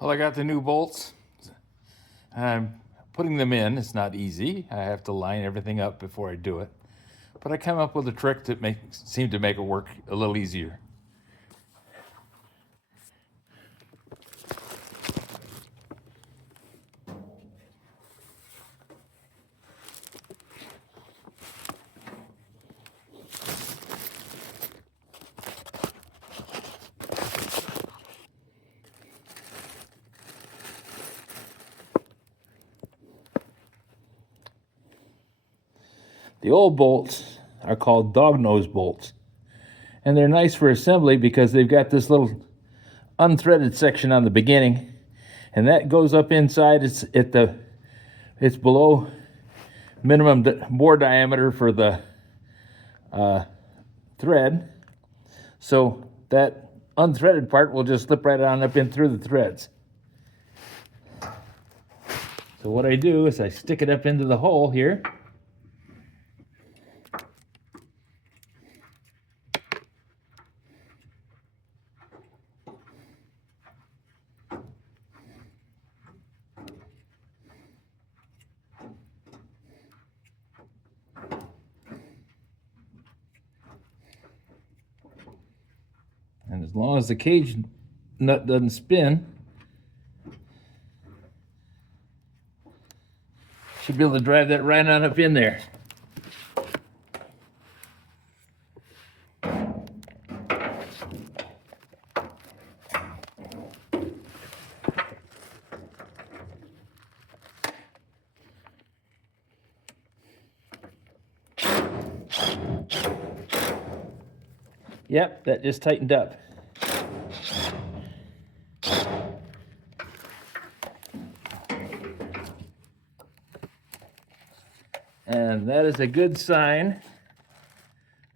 Well, I got the new bolts. I'm putting them in. It's not easy. I have to line everything up before I do it. But I come up with a trick that seemed to make it work a little easier. The old bolts are called dog nose bolts. And they're nice for assembly because they've got this little unthreaded section on the beginning. And that goes up inside. It's below minimum bore diameter for the thread. So that unthreaded part will just slip right on up in through the threads. So what I do is I stick it up into the hole here. And as long as the cage nut doesn't spin, should be able to drive that right on up in there. Yep, that just tightened up. And that is a good sign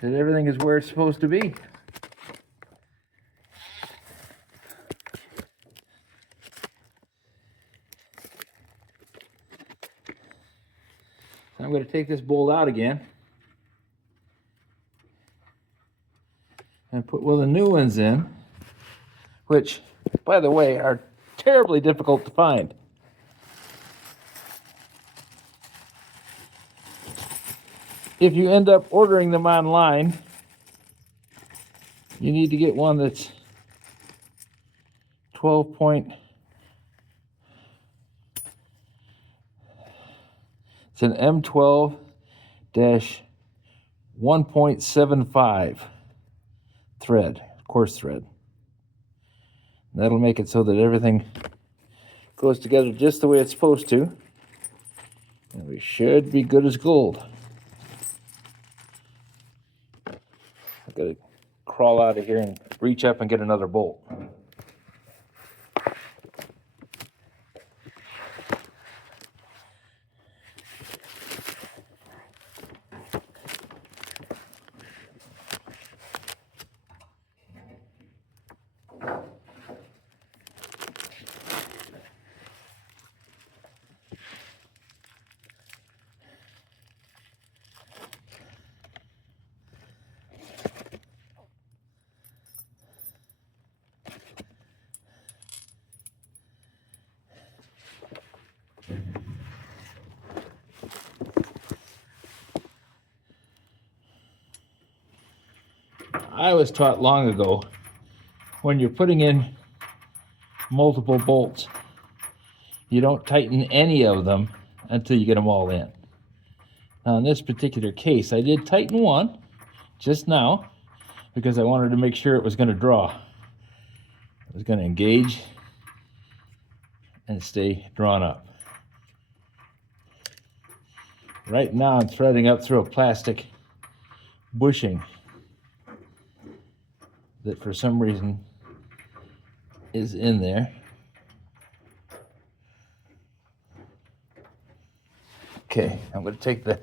that everything is where it's supposed to be. I'm going to take this bolt out again and put one of the new ones in, which, by the way, are terribly difficult to find. If you end up ordering them online, you need to get one that's 12 point. It's an M12-1.75 thread, coarse thread. That'll make it so that everything goes together just the way it's supposed to. And we should be good as gold. I've got to crawl out of here and reach up and get another bolt. I was taught long ago, when you're putting in multiple bolts, you don't tighten any of them until you get them all in. Now in this particular case, I did tighten one just now because I wanted to make sure it was going to draw. It was going to engage and stay drawn up. Right now I'm threading up through a plastic bushing that for some reason is in there. Okay, I'm going to take the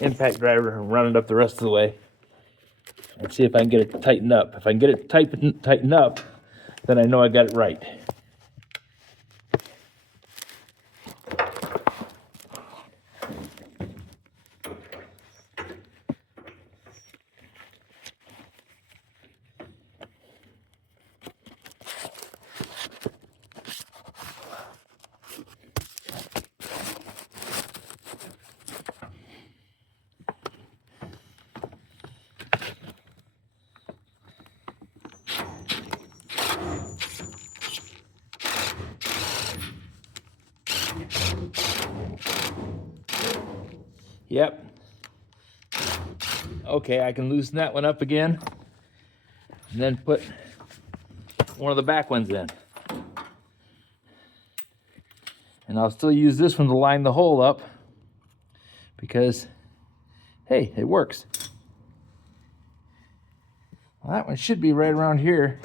impact driver and run it up the rest of the way and see if I can get it to tighten up. If I can get it to tighten up, then I know I got it right. Yep. Okay, I can loosen that one up again and then put one of the back ones in. And I'll still use this one to line the hole up because, hey, it works. Well, that one should be right around here.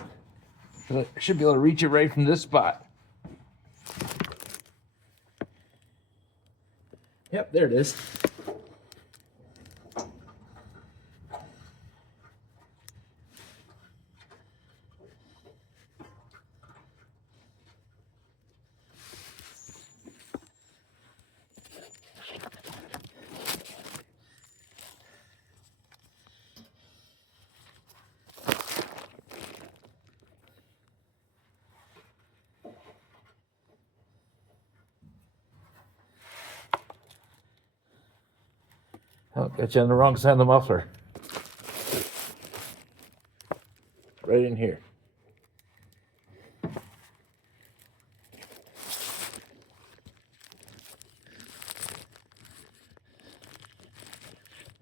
I should be able to reach it right from this spot. Yep, there it is. Oh, got you on the wrong side of the muffler. Right in here.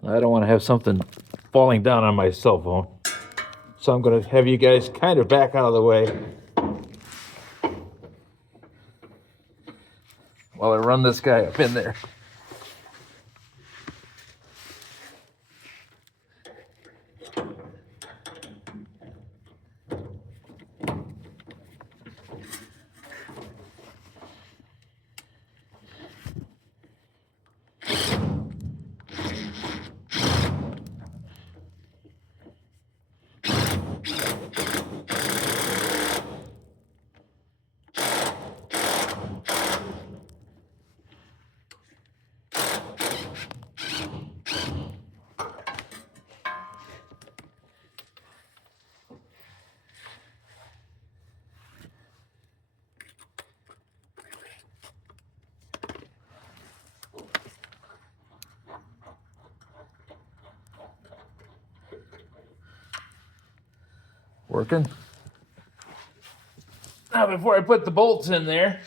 I don't want to have something falling down on my cell phone. So I'm going to have you guys kind of back out of the way while I run this guy up in there. Working. Now before I put the bolts in there,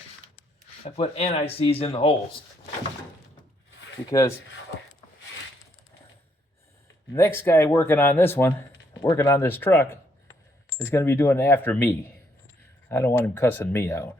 I put anti-seize in the holes. Because the next guy working on this one, working on this truck, is going to be doing it after me. I don't want him cussing me out.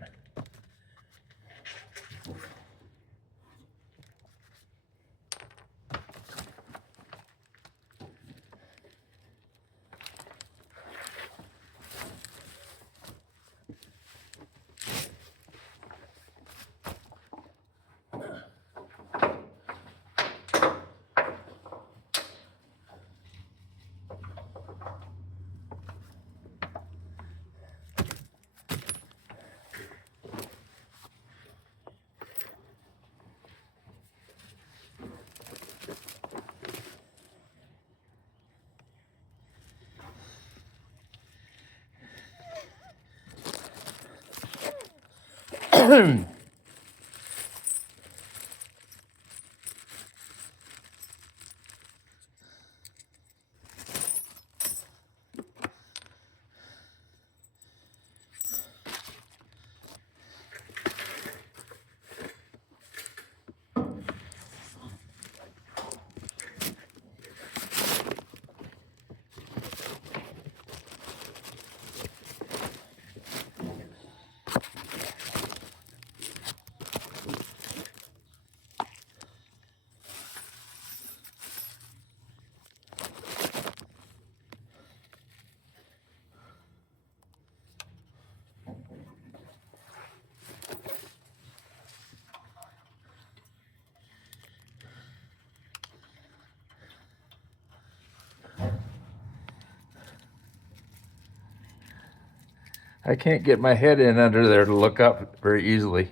I can't get my head in under there to look up very easily.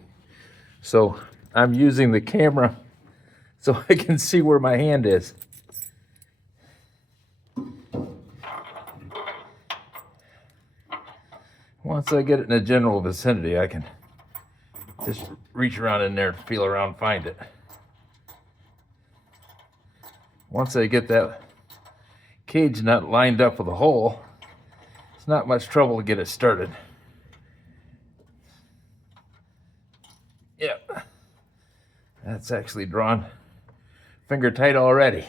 So I'm using the camera so I can see where my hand is. Once I get it in a general vicinity, I can just reach around in there, feel around, find it. Once I get that cage nut lined up with a hole, it's not much trouble to get it started. Yep, that's actually drawn finger tight already.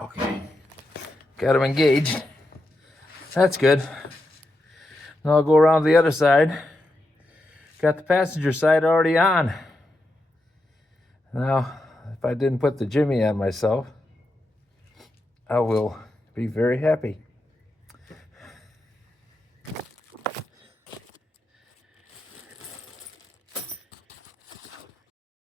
Okay, got them engaged. That's good. Now I'll go around the other side. Got the passenger side already on. Now, if I didn't put the jimmy on myself, I will be very happy.